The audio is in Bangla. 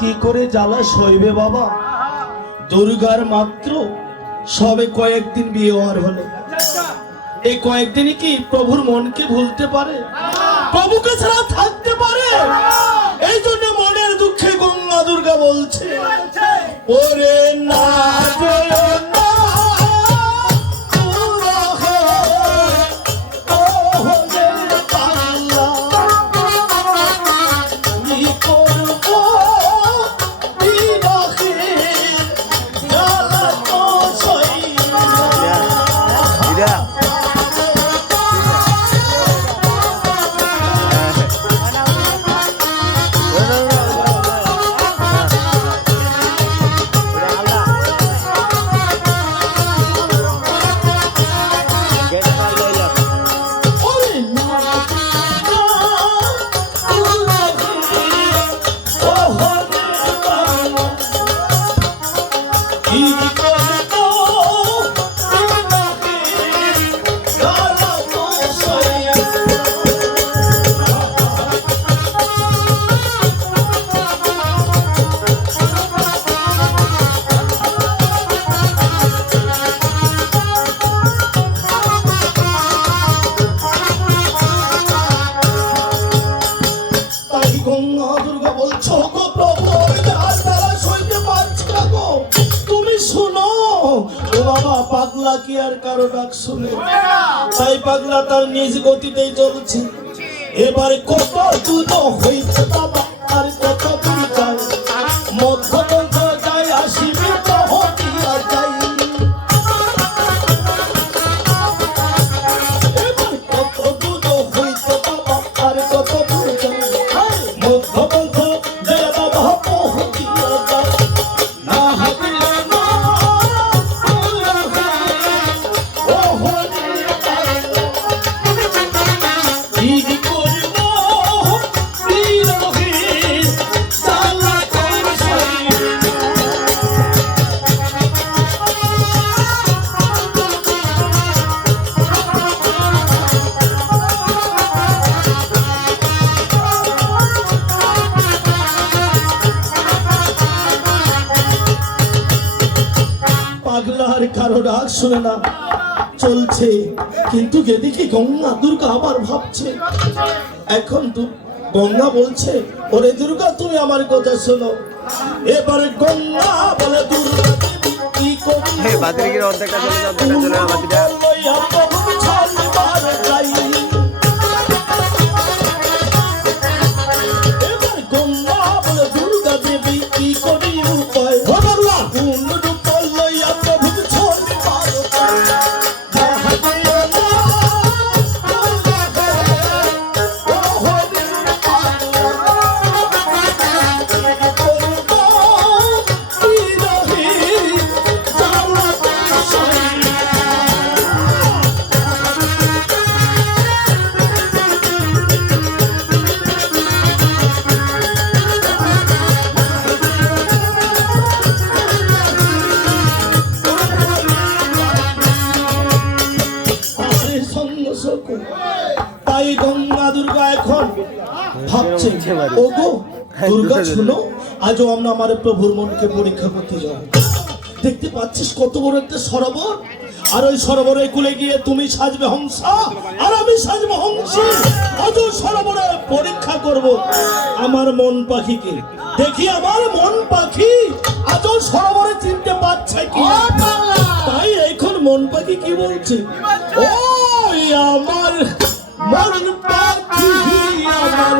কি করে জ্বালা সইবে বাবা? দুর্গার মাত্র সবে কয়েকদিন বিয়ে হওয়ার হলো। এই কয়েকদিনই কি প্রভুর মনকে ভুলতে পারে? প্রভুকে ছাড়া থাকতে পারে? এই জন্য মনের দুঃখে গঙ্গা দুর্গা বলছে, ওরে না এটা ওরে না পাগলা কি আর কারও ডাক শুনে? তাই পাগলা তার নিজ গতিতেই চলছে। এবারে কত দূর হইতে বাবা আর কত দূর যায় মধ্যপন্থ যায় আসিবে পহটিয়া যাই। এবার কত দূর হইতে বাবা আর কত দূর যায় মধ্যপন্থ কারও ডাক শুনে না চলছে। কিন্তু যেদিকে গঙ্গা দুর্গা আবার ভাবছে এখন তো গঙ্গা বলছে ওরে দুর্গা তুমি আমার কথা শোনো। এবারে গঙ্গা বলে দুর্গা হে বাতিরিকের অর্ধেকটা চলে চলে যাও তাই গঙ্গা দুর্গা এখন ভাবছে ওগো দুর্গা শুনো আজও আমরা আমার প্রভুর মনকে পরীক্ষা করতে যাব। দেখতে পাচ্ছিস কত বড় একটা সরোবর? আর ওই সরোবরে কুলে গিয়ে তুমি সাজবে হংসা আর আমি সাজবো হংসী। আজ সরোবরে পরীক্ষা করব আমার মন পাখিকে। দেখি আমার মন পাখি আজ সরোবরে চিনতে পারছে কি তাই এখন মন পাখি কি বলছে? ও আমার মন পাখি আমার